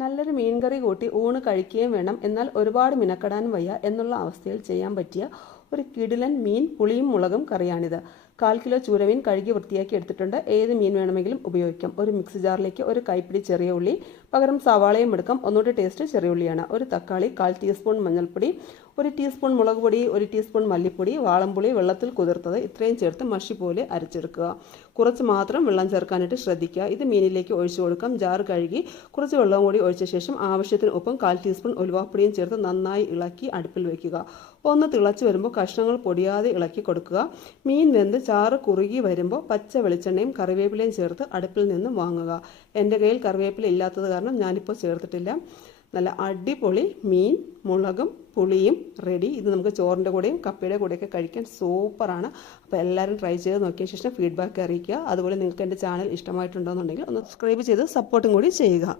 നല്ലൊരു മീൻ കറി കൂട്ടി ഊണ് കഴിക്കുകയും വേണം, എന്നാൽ ഒരുപാട് മിനക്കെടാനും വയ്യ എന്നുള്ള അവസ്ഥയിൽ ചെയ്യാൻ പറ്റിയ ഒരു കിടിലൻ മീൻ പുളിയും മുളകും കറിയാണിത്. 1/4 കിലോ ചൂരമീൻ കഴുകി വൃത്തിയാക്കി എടുത്തിട്ടുണ്ട്. ഏത് മീൻ വേണമെങ്കിലും ഉപയോഗിക്കാം. ഒരു മിക്സി ജാറിലേക്ക് ഒരു കൈപ്പിടി ചെറിയ ഉള്ളി, പകരം സവാളയും എടുക്കാം. ഒന്നുകൂടി ടേസ്റ്റ് ചെറിയ ഉള്ളിയാണ്. ഒരു തക്കാളി, 1/4 ടീസ്പൂൺ മഞ്ഞൾപ്പൊടി, 1 ടീസ്പൂൺ മുളക് പൊടി, 1 ടീസ്പൂൺ മല്ലിപ്പൊടി, വാളംപുളി വെള്ളത്തിൽ കുതിർത്തത്, ഇത്രയും ചേർത്ത് മഷി പോലെ അരച്ചെടുക്കുക. കുറച്ച് മാത്രം വെള്ളം ചേർക്കാനായിട്ട് ശ്രദ്ധിക്കുക. ഇത് മീനിലേക്ക് ഒഴിച്ചു കൊടുക്കാം. ജാർ കഴുകി കുറച്ച് വെള്ളം കൂടി ഒഴിച്ച ശേഷം ആവശ്യത്തിന് ഉപ്പും 1/4 ടീസ്പൂൺ ഉലുവാപ്പൊടിയും ചേർത്ത് നന്നായി ഇളക്കി അടുപ്പിൽ വയ്ക്കുക. ഒന്ന് തിളച്ച് വരുമ്പോൾ കഷ്ണങ്ങൾ പൊടിയാതെ ഇളക്കി കൊടുക്കുക. മീൻ വെന്ത് ചാറ് കുറുകി വരുമ്പോൾ പച്ച വെളിച്ചെണ്ണയും കറിവേപ്പിലയും ചേർത്ത് അടുപ്പിൽ നിന്നും വാങ്ങുക. എൻ്റെ കയ്യിൽ കറിവേപ്പില ഇല്ലാത്തത് കാരണം ഞാനിപ്പോൾ ചേർത്തിട്ടില്ല. നല്ല അടിപൊളി മീൻ മുളകും പുളിയും റെഡി. ഇത് നമുക്ക് ചോറിൻ്റെ കൂടെയും കപ്പയുടെ കൂടെയൊക്കെ കഴിക്കാൻ സൂപ്പറാണ്. അപ്പോൾ എല്ലാവരും ട്രൈ ചെയ്ത് നോക്കിയ ശേഷം ഫീഡ്ബാക്ക് അറിയിക്കുക. അതുപോലെ നിങ്ങൾക്ക് എൻ്റെ ചാനൽ ഇഷ്ടമായിട്ടുണ്ടോയെന്നുണ്ടെങ്കിൽ ഒന്ന് സബ്സ്ക്രൈബ് ചെയ്ത് സപ്പോർട്ടും കൂടി ചെയ്യുക.